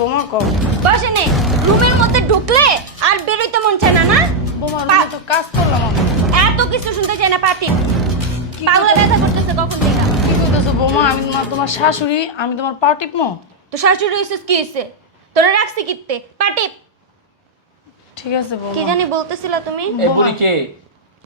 বোমা কম বসে নে রুমের মধ্যে ঢুকলে আর বেরোইতে মন চায় না না? বোমা আমি তো কাজ করলাম এত কিছু শুনতে চাই না পাতি। পাগলা ব্যথা করতেছে কখন থেকে? কি করতেছো বোমা? আমি তোমার তোমার শাশুড়ি আমি তোমার পা টিপমো? তো শাশুড়ি হইছিস কি হইছে? তোরা রাখছি ঠিক আছে কি জানি বলতেছিল তুমি? এই বুড়ি কে?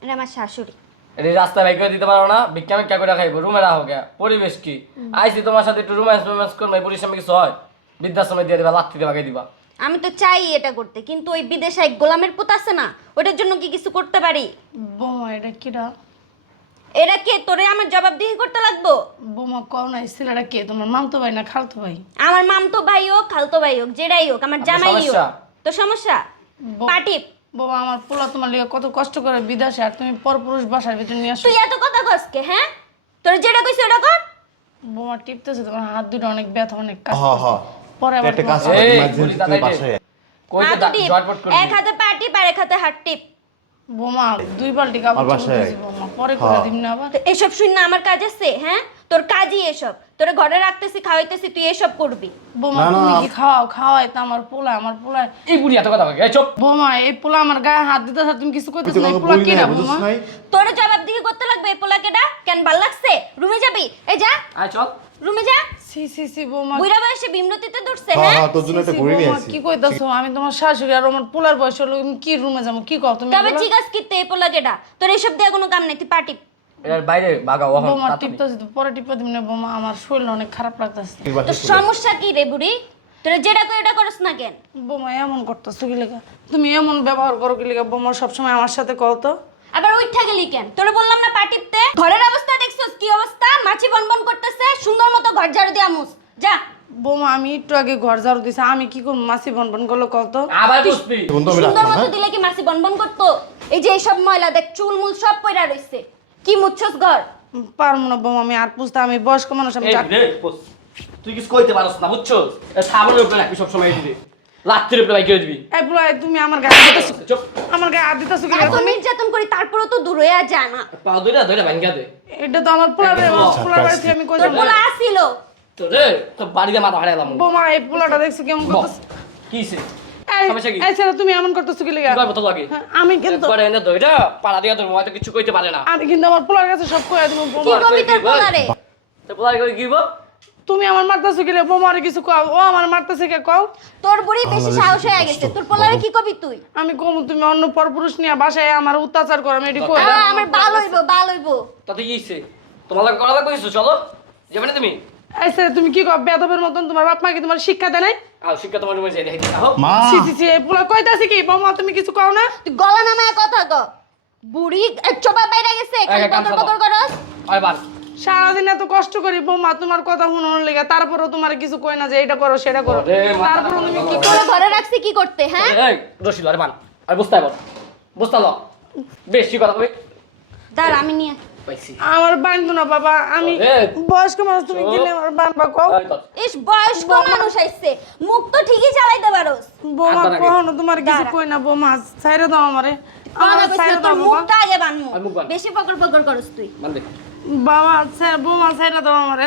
এটা আমার শাশুড়ি। এই রাস্তায় বাইক করে দিতে পারো না ভিক্ষা মিক্ষা করে খাইবো। রুমে রাখো গে পরিবেশ কি? আইসি তোমার সাথে একটু রুমেন্স রুমেন্স করব এই বুড়ির কিছু হয়? বৃদ্ধাশ্রমে দিয়ে দিবা লাত্তি দিয়ে দিবা। আমি তো চাই এটা করতে কিন্তু ওই বিদেশে এক গোলামের পুত আছে না ওটার জন্য কি কিছু করতে পারি? বোমা এটা কিরা এরা কে? তোরে আমার জবাবদিহি করতে লাগবো? বোমা কও না ছেলেটা কে? তোমার মামতো ভাই না খালতো ভাই? আমার মামতো ভাই হোক খালতো ভাই হোক যেটাই হোক আমার জামাই হোক। সমস্যা? তো সমস্যা? ব- পাটি বাবা আমার পোলা তোমার লিগে কত কষ্ট করে বিদেশে আর তুমি পরপুরুষ বাসার ভিতরে নিয়ে আসো। তুই এত কথা কসকে হ্যাঁ? তোর যেটা কইছিস ওটা কর। বোমা টিপতেছে তোমার হাত দুটো অনেক ব্যথা অনেক কাজ হ হ। পরে আবার একটা কাজ তোমার- ইমার্জেন্সি বুড়ি বাসায় কই তো জটপট করে এক হাতে পা টিপ আর এক হাতে হাত টিপ। বোমা দুই বালতি কাপড় বাসায় পরে করে হ্যাঁ। দিম না আবার। এসব শুন না আমার কাজ আছে হ্যাঁ? তোর কাজই এসব। তোরে ঘরে রাখতেছি খাওয়াইতেছি তুই এসব করবি। বোমা না, না, তুমি কি খাওয়াও? খাওয়াই তো আমার পোলা আমার পোলা এই বুড়ি এত কথা বলে চুপ। বোমা এই পোলা আমার গায়ে হাত দিতে তুমি কিছু না পোলা কি না না বুঝছ বোমা? তোরে জবাবদিহি করতে লাগবে এই পোলাকেটা কেন ভালো লাগছে? রুমে যাবি? এই যা। আয় চল। রুমে যা। সি সি সি বোমা। বুইরা বয়সে বিমরতিতে হ্যাঁ হ্যাঁ? তোর জন্য একটা নিয়ে আসি। কি কইতাছো? আমি তোমার শাশুড়ি আর আমার পোলার বয়স হলো আমি কি রুমে যাব? কি কও তুমি তবে এগুলো? জিজ্ঞাস কিতে এই পোলাকেটা তোর এসব দিয়ে কোনো কাম নেই তুই পাটি এর বাইরে ওহন বোমা পরে দিম না বোমা আমার শরীর অনেক খারাপ লাগতেছে। তোর। সমস্যা কি রে বুড়ি? তোর যেটা কই এটা করস না কেন? বোমা এমন করতেছো কি লেগা? তুমি এমন ব্যবহার করো কি লেগা? বোমা সবসময় আমার সাথে কও তো। আবার উঠা গেলি কেন? তোরে বললাম না পাটিতে ঘরের অবস্থা দেখছস? কি অবস্থা? মাছি বনবন করতেছে? সুন্দর মতো ঘর ঝাড়ু দিয়া মুস যা। বৌমা আমি একটু আগে ঘর ঝাড়ু দিছি আমি কি করব? মাসি বনবন বন করল কও তো। আবার আমি সুন্দর রাখলাম মতো হ্যাঁ? দিলে কি মাছি বনবন করতো? এই যে এইসব ময়লা দেখ চুল মুল সব পয়রা রইছে। কি মুচ্ছস ঘর। পারব না বৌমা আমি আর পুষতে আমি বয়স্ক মানুষ আমি এই রে বস। তুই কিছু কইতে পারছ না বুঝছ সাবলের উপরে রাখবি সব সময় দিবি লাত্তির করে দিবি এই পোলা তুমি আমার গায়ে দিতেছো চুপ আমার গায়ে দিতেছো কি এত নির্যাতন করি তারপরেও তো দূর হয়ে যায় না। পা ধরে ধরে ভাঙ্গা দে। এটা তো আমার আচ্ছা, পোলার বাড়ি আমি কই যাব? পোলা আসিল। তো রে তো বাড়িতে মাথা হারাইলাম বোমা এই পোলাটা দেখছ কেমন করতেছে? কিছে এই কি? এই ছেলে তুমি এমন করতেছো কি লেগা কি লাগে? হ্যাঁ, আমি কিন্তু এনে পাড়া দিয়া তোর কিছু কইতে পারে না। আমি কিন্তু আমার পোলার কাছে সব কয়ে দেবো কি বোমা। তোর কবি কই তোর কি বল? পোলারে? তো পোলা করে কি বল? তুমি আমার মারতেছো কি লেগা বোমা কিছু কও। ও আমার মারতেছে কে কও? তোর বুড়ি বেশি সাহস হয়ে গেছে। তোর পোলারে কি কবি তুই? আমি কম তুমি অন্য পরপুরুষ নিয়ে বাসায় আমার অত্যাচার করো আমি এটি কই? আ, আমার বাল হইব বাল হইব। তাতে কি হইছে? তোমার লাগে করা লাগবে কিছু চলো। যাবে না তুমি? এই তুমি কি কও? বেদবের মতন তোমার বাপ মা কি তোমার শিক্ষা দেয় নাই? আও শিক্ষা তোমার রুমে যাই দেখি আহো মা! সি সি সি এই পোলা কইতাছে কি? বোমা তুমি কিছু কও না? তুই গলা নামায় কথা ক। বুড়ি চোপা বাইরে গেছে খালি এক কাম পতর করো। করস। আয় বার সারাদিন এত কষ্ট করি বৌমা তোমার কথা শুনোর লেগে তারপরেও তোমার কিছু কই না যে এটা করো সেটা করো। তারপরে তুমি কি তোরে ঘরে রাখছি কি করতে হ্যাঁ? এই রশিদ আরে বান আর বুঝতে পারব বুঝতে পারল বেশি কথা কই দাঁড়া আমি নিয়ে আমার বান্ধব না বাবা আমি বয়স্ক মানুষ তুমি। গেলে আমার বানবা কও? ইস বয়স্ক মানুষ আইছে। মুখ তো ঠিকই চালাইতে পারোস। বৌমা কখনো তোমার কিছু। কই না বৌমা ছাইরে দাও আমারে। আমার ছাইরে দাও মুখটা আগে বানমু। বেশি পকর পকর করস তুই। মান দে। বাবা বৌমা দাও আমারে।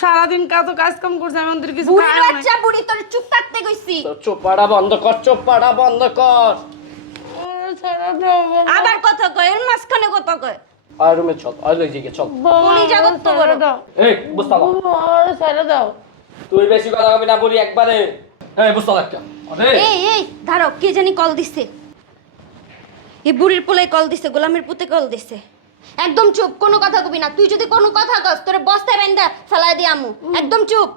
সারাদিন কাজ কাজ কাম করছে আমি ওদের কিছু বুড়ি বাচ্চা বুড়ি তোর চুপ থাকতে কইছি। তো চোপাড়া বন্ধ কর চোপাড়া বন্ধ কর। আবার কথা কয় এর মাঝখানে কথা কয়। আর রুমে চল আর লই যাই চল। বৌমা, কলিজা আমারে করতে দাও। এই বুঝতে তুই বেশি কথা কবি না বলি একবারে। এই বুঝতে পারল আরে। এই এই দাঁড়াও কে জানি কল দিছে। বুড়ির পোলাই কল দিছে গোলামের পুতে কল দিছে। একদম চুপ কোনো কথা কবি না। তুই যদি কোনো কথা কস তোরে বস্তায় বেন্দা ফেলাই দি আমু। একদম চুপ।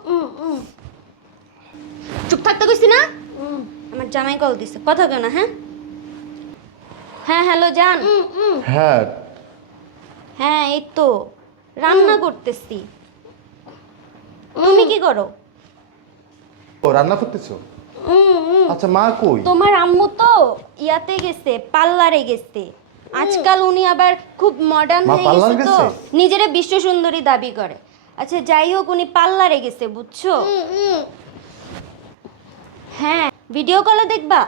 চুপ থাকতে কইছি না? আমার জামাই কল দিছে। কথা কেন হ্যাঁ? হ্যাঁ হ্যালো জান। হ্যাঁ। হ্যাঁ এই তো। রান্না করতেছি। তুমি কি করো? ও রান্না করতেছো? আচ্ছা মা কই? তোমার আম্মু তো ইয়াতে গেছে পার্লারে গেছে। আজকাল উনি আবার খুব মডার্ন হয়ে গেছে তো? নিজেরা বিশ্ব সুন্দরী দাবি করে। আচ্ছা যাই হোক উনি পার্লারে গেছে বুঝছ? হ্যাঁ ভিডিও কলে দেখবা?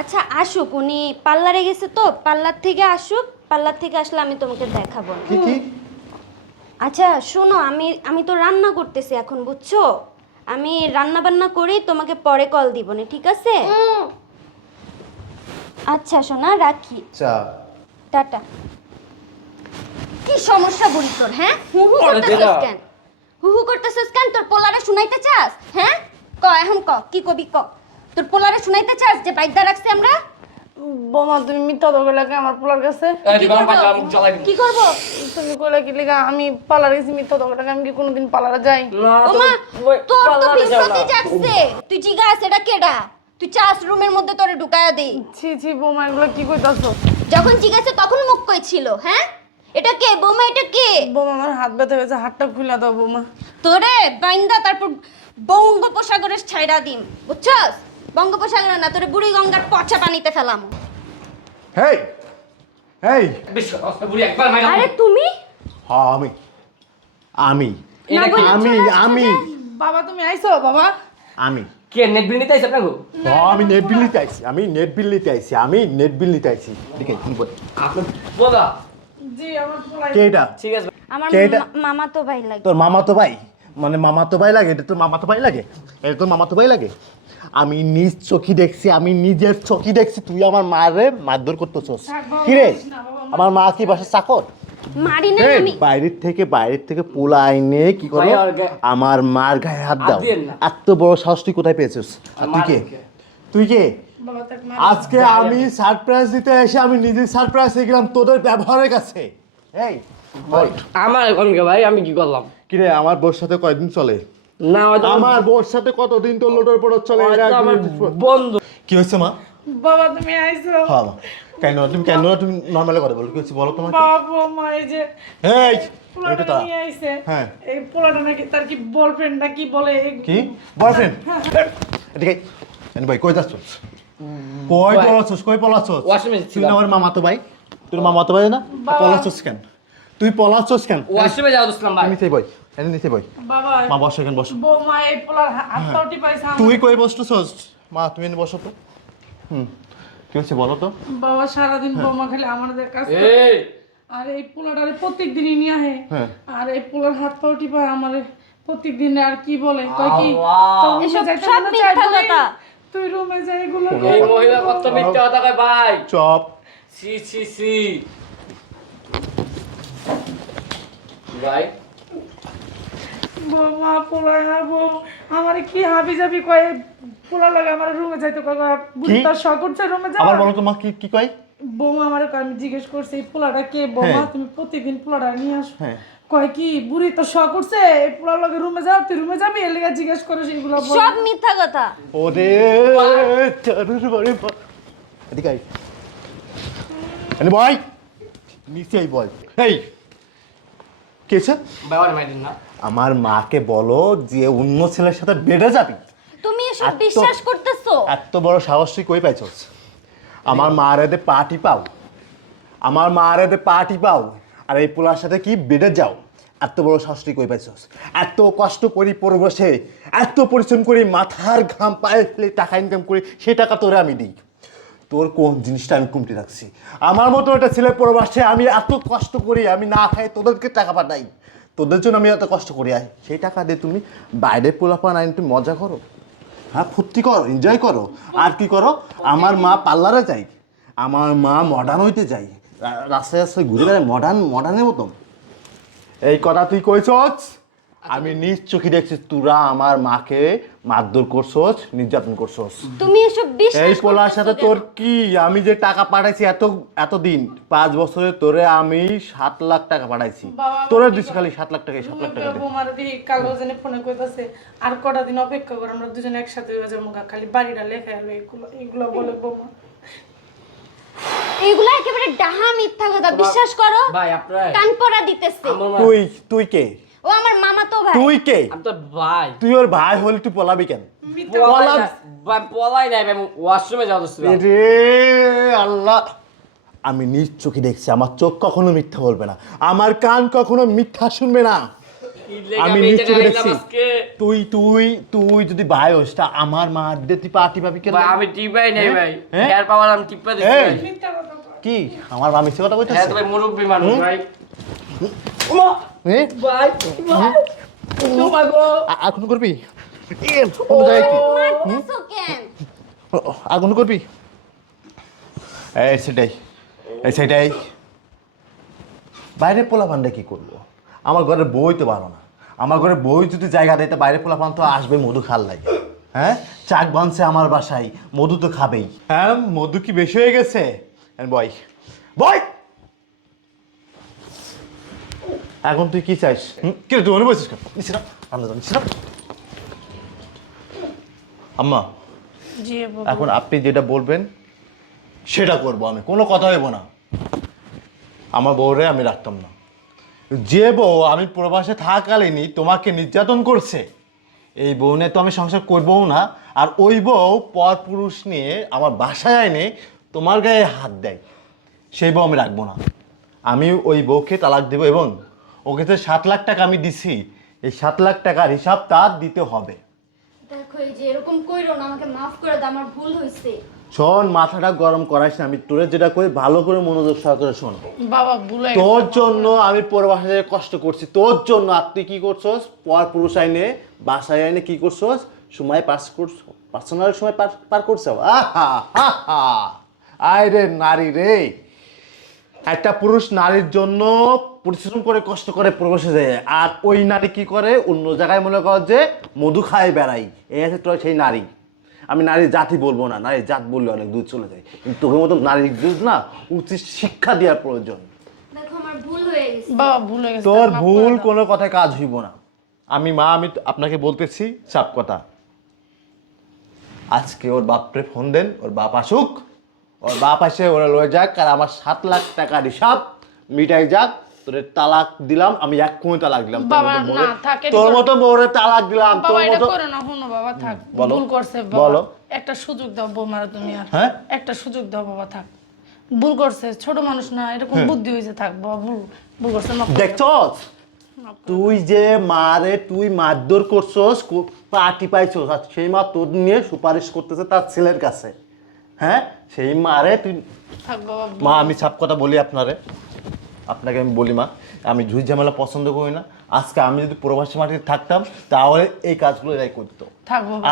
আচ্ছা আসুক উনি পার্লারে গেছে তো পার্লার থেকে আসুক পার্লার থেকে আসলে আমি তোমাকে দেখাবো। না। কি কি? আচ্ছা শোনো আমি আমি তো রান্না করতেছি এখন বুঝছ? আমি রান্না বান্না করি তোমাকে পরে কল দিব না ঠিক আছে? আচ্ছা সোনা রাখি। চা টাটা। কি সমস্যা বলি তোর হ্যাঁ? হু হু করতেছিস। কেন? হু হু করতেছিস কেন? তোর পোলারে শুনাইতে চাস হ্যাঁ? ক এখন ক কি কবি ক? তোর পোলারে শুনাইতে চাস যে বাইদা রাখছি আমরা? বোমা তুমি মিথ্যা কইলা কি আমার পোলার কাছে? কি করব? তুমি কইলা কি লিগা আমি পার্লার গেছি মিথ্যা তো কইলা আমি কি কোনোদিন পার্লারে যাই? তোর তো না। জাগছে। তুই জিজ্ঞাস এটা কেডা? তুই চাস রুমের মধ্যে তোরে ঢুকায়া দে। ছি ছি বোমা এগুলো কি কইতাছো? যখন জিজ্ঞাসা তখন মুখ কই ছিল হ্যাঁ? এটা কে? বোমা এটা কে? বোমা আমার হাত ব্যথা হয়েছে হাতটা খুলে দাও বোমা। তোরে বাইন্দা তারপর বঙ্গোপসাগরের ছাইড়া দিম বুঝছস? বঙ্গোপসাগরে না তোরে বুড়ি গঙ্গার পচা পানিতে ফেলাম। হেই হেই। বিশ্বাস করো, বুড়ি একবার মাইরা আরে তুমি? হ্যাঁ আমি। আমি? আমি আমি। বাবা তুমি আইছো বাবা। আমি। কে নেট বিল নিতে আইছ আপনাকে? আমি নেট বিল নিতে আইছি আমি নেট বিল নিতে আইছি আমি নেট বিল নিতে আইছি। ঠিক আছে কি বল আপনি বলা জি আমার কে এটা? ঠিক আছে। আমার মামা তো ভাই লাগে। তোর মামা তো ভাই? মানে মামা তো ভাই লাগে? এটা তোর মামা তো ভাই লাগে? এটা তোর মামা তো ভাই লাগে? আমি নিজ চোখি দেখছি আমি নিজের চোখি দেখছি তুই আমার মারে মারধর করতেছস। কি রে? আমার মা কি বাসা চাকর? মারি না আমি। বাইরের থেকে বাইরের থেকে পোলা আইনে কি করো? আমার মার গায়ে হাত দাও। এত বড় সাহস তুই কোথায় পেয়েছিস? তুই কে? তুই কে? আজকে আমি সারপ্রাইজ দিতে এসে আমি নিজে সারপ্রাইজ হয়ে গেলাম তোদের ব্যবহারের কাছে। এই আমার এখন কে ভাই আমি কি করলাম? কিরে আমার বোর সাথে কয়দিন চলে? না আমার বোর সাথে কতদিন তোর লোডের পর চলে? বন্ধু কি হয়েছে মা? বাবা তুমি আইছো। হ্যাঁ মা। কেন? তুমি কেন তুমি নর্মালি কথা বলো? কি হচ্ছে বলো তোমাকে? বাবা বোমা এই যে এই এটা নিয়ে আইছে। হ্যাঁ। এই পোলাটা নাকি তার কি বয়ফ্রেন্ড না কি বলে? কি? বয়ফ্রেন্ড এদিকে এনে ভাই কই যাচ্ছ? কই ভাই। কই Washing machine তুই আমার মামাতো ভাই? তোর মামাতো ভাই না? পলাচ্ছস কেন? তুই পলাচ্ছস কেন? ওয়াশরুমে যাও দুসলাম ভাই নিচে বই এনে নিচে বই বাবা মা বসো এখানে বসো। বৌমা এই পোলার হাত পাও টিপাইছে তুই কই বসতেছস? মা তুমি এনে বসো তো। হুম। কি হচ্ছে বলো তো? বাবা সারাদিন বৌমা খালি আমাদের কাছে আর এই পোলাটারে প্রত্যেক দিনই নিয়ে আহে। হ্যাঁ। আর এই পোলার হাত পাও টিপায় আমার প্রত্যেক দিন আর কি বলে? কয় কি? সব মিথ্যা কথা। তুই রুমে যাই এগুলো এই মহিলা কত মিথ্যা কথা কয় ভাই। চপ। সি সি সি ভাই বৌমা পোলা বউ আমার কি হাবি যাবি কয় পোলা লাগে আমার রুমে যাইতে কয় কয়, বুঝি কি? শখ করছে রুমে যা আবার বলো তো মা কি কি কই বৌমা আমার আমি জিজ্ঞেস করছি এই পোলাটা কে বৌমা? হ্যাঁ। তুমি প্রতিদিন পোলাটা নিয়ে আসো। হ্যাঁ। কয় কি বুড়ি তো শখ করছে এই পোলার লগে রুমে যাও তুই রুমে যাবি? এর লেগে জিজ্ঞেস করে সেগুলো সব মিথ্যা কথা। ওরে চারুর বাড়ি এদিকে আই এনে বই নিচে আই বল এই কেছে ভাই ওরে না। আমার মাকে বলো যে অন্য ছেলের সাথে বেড়ে যাবি। তুমি এসব এত- বিশ্বাস করতেছো? এত বড় সাহস তুই কই পাইছস? আমার মার এতে পার্টি পাও আমার মার এতে পার্টি পাও আর এই পোলার সাথে কি বেড়ে যাও? এত বড় সাহস তুই কই পাইছস? এত কষ্ট করি পরবশে এত পরিশ্রম করি মাথার ঘাম পায়ে ফেলে টাকা ইনকাম করি সেই টাকা তোরে আমি দিই। তোর কোন জিনিসটা আমি কমতি রাখছি? আমার মতো একটা ছেলে পরবাসে আমি এত কষ্ট করি আমি না খাই তোদেরকে টাকা পাঠাই। তোদের জন্য আমি এত কষ্ট করি, আয়। সেই টাকা দিয়ে তুমি বাইরে পোলাপান আইন তুমি মজা করো। হ্যাঁ ফুর্তি করো এনজয় করো। আর কি করো? আমার মা পার্লারে যাই আমার মা মডার্ন হইতে যাই রাস্তায় রাস্তায় ঘুরে বেড়ায় মডার্ন মডার্নের মতন। এই কথা তুই কইছস? আমি নিজ চোখে দেখছি তোরা আমার মাকে মারধর করছস নির্যাতন করছস। তুমি এসব এই বিশ্বাস পোলার সাথে তোর কি? আমি যে টাকা পাঠাইছি এত এতদিন পাঁচ বছরে তোরে আমি সাত লাখ টাকা পাঠাইছি। তোরে দিছি খালি সাত লাখ টাকা সাত লাখ টাকা দে। বৌমার দিকে কালো জানি ফোনে কইতাছে আর কটা দিন অপেক্ষা করে আমরা দুজনে একসাথে হয়ে যাব খালি বাড়িটা লেখা এলো এগুলো এগুলো বলে বৌমা। এগুলো একেবারে ডাহা মিথ্যা কথা বিশ্বাস করো? ভাই আপনার কান পড়া দিতেছে। তুই তুই কে? ও আমার মামা তো ভাই। তুই কে? আমি তো ভাই। তুই ওর ভাই হল তুই পলাবি কেন? পলাই পলাই নাই ভাই ওয়াশরুমে রে আল্লাহ। আমি নিজ চোখে দেখছি আমার চোখ কখনো মিথ্যা বলবে না। আমার কান কখনো মিথ্যা শুনবে না। আমি নিজ চোখে দেখছি। তুই তুই তুই যদি ভাই হোস তা আমার মা দিয়ে তুই পাটি পাবি কেন? আমি টিপাই নাই ভাই। হ্যাঁ? পাওয়ার আমি টিপা দিছি। কি? আমার মা মিথ্যে কথা হ্যাঁ বলতেছে? তো মুরব্বী মানুষ ভাই। ওমা এ? ভাই ভাই ওমা গো আ- এখন করবি? অন্য জায়গায় কি? ও, আগুন করবি? এই সেটাই। এই সেটাই। বাইরে পোলা পানটা কি করব আমার ঘরে বই তো ভালো না। আমার ঘরে বই যদি জায়গা দেয় তা বাইরে পোলা পান তো আসবে মধু খাল লাগে। হ্যাঁ? চাক বানছে আমার বাসায় মধু তো খাবেই। হ্যাঁ মধু কি বেশি হয়ে গেছে? বয় বয় এখন তুই কি চাইস? কি তুই মনে বলছিস কেন? আমরা নিচে আম্মা জি এখন আপনি যেটা বলবেন সেটা করব আমি কোনো কথা হইব না। আমার বউরে আমি রাখতাম না। যে বউ আমি প্রবাসে থাকালীনই তোমাকে নির্যাতন করছে এই বউ নিয়ে তো আমি সংসার করবও না আর ওই বউ পর পুরুষ নিয়ে আমার বাসায় এনে তোমার গায়ে হাত দেয়। সেই বউ আমি রাখব না। আমি ওই বউকে তালাক দেবো এবং ওকে যে সাত লাখ টাকা আমি দিছি। এই সাত লাখ টাকার হিসাব তার দিতে হবে। দেখো এই যে এরকম কইরো না আমাকে মাফ করে দাও আমার ভুল হয়েছে শোন মাথাটা গরম করাইস না আমি তোরে যেটা করি ভালো করে মনোযোগ সহকারে শোন বাবা ভুলে তোর জন্য আমি পরবাসে যেয়ে কষ্ট করছি। তোর জন্য আর তুই কি করছস? পর পুরুষ আইনে বাসায় আইনে কি করছস? সময় পাস করছ পার্সোনাল সময় পার পার করছ আহা হা হা। আয় রে নারী রে। একটা পুরুষ নারীর জন্য পরিশ্রম করে কষ্ট করে প্রবেশে যায় আর ওই নারী কি করে? অন্য জায়গায় মনে কর যে মধু খায় বেড়াই এই আছে তো সেই নারী। আমি নারীর জাতি বলব না নারী জাত বললে অনেক দূর চলে যায়। কিন্তু তোকে মতো নারীর দূর না উচিত শিক্ষা দেওয়ার প্রয়োজন। দেখো আমার ভুল হয়ে গেছে। বাবা ভুল হয়ে গেছে তোর ভুল কোনো কথায় কাজ হইব না। আমি মা আমি আপনাকে বলতেছি সাপ কথা। আজকে ওর বাপরে ফোন দেন ওর বাপ আসুক। ওর বাপ আসে ওরা লয়ে যাক আর আমার সাত লাখ টাকার হিসাব মিটাই যাক তোর তালাক দিলাম আমি এক কোণে তালাক দিলাম তোর মতো বউরে- তালাক দিলাম তোর মতো করো না শুনো বাবা থাক বলো। ভুল করছে বলো। একটা সুযোগ দাও বৌমারা তুমি আর। হ্যাঁ? একটা সুযোগ দাও বাবা থাক। ভুল করছে ছোট মানুষ না এরকম বুদ্ধি হয়েছে থাক বাবা ভুল ভুল করছে দেখছস? তুই যে মারে তুই মারধর করছস পার্টি পাইছস আর সেই মা তোর নিয়ে সুপারিশ করতেছে তার ছেলের কাছে। হ্যাঁ? সেই মারে তুই মা আমি ছাপ কথা বলি আপনারে। আপনাকে আমি বলি মা আমি ঝুঁই ঝামেলা পছন্দ করি না। আজকে আমি যদি প্রবাসী মাটিতে থাকতাম তাহলে এই কাজগুলো এরাই করতো।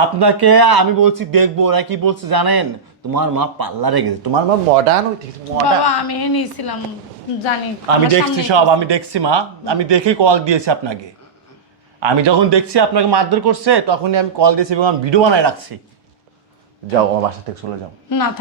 আপনাকে আমি বলছি দেখব ওরা কি বলছে জানেন? তোমার মা পাল্লারে গেছে। তোমার মা মডার্ন হইতে মডার্ন বাবা আমি নিয়েছিলাম জানি আমি দেখছি সব আমি দেখছি মা। আমি দেখেই কল দিয়েছি আপনাকে। আমি যখন দেখছি আপনাকে মারধর করছে তখনই আমি কল দিয়েছি এবং আমি ভিডিও বানায় রাখছি। যাও আমার বাসা থেকে চলে যাও। না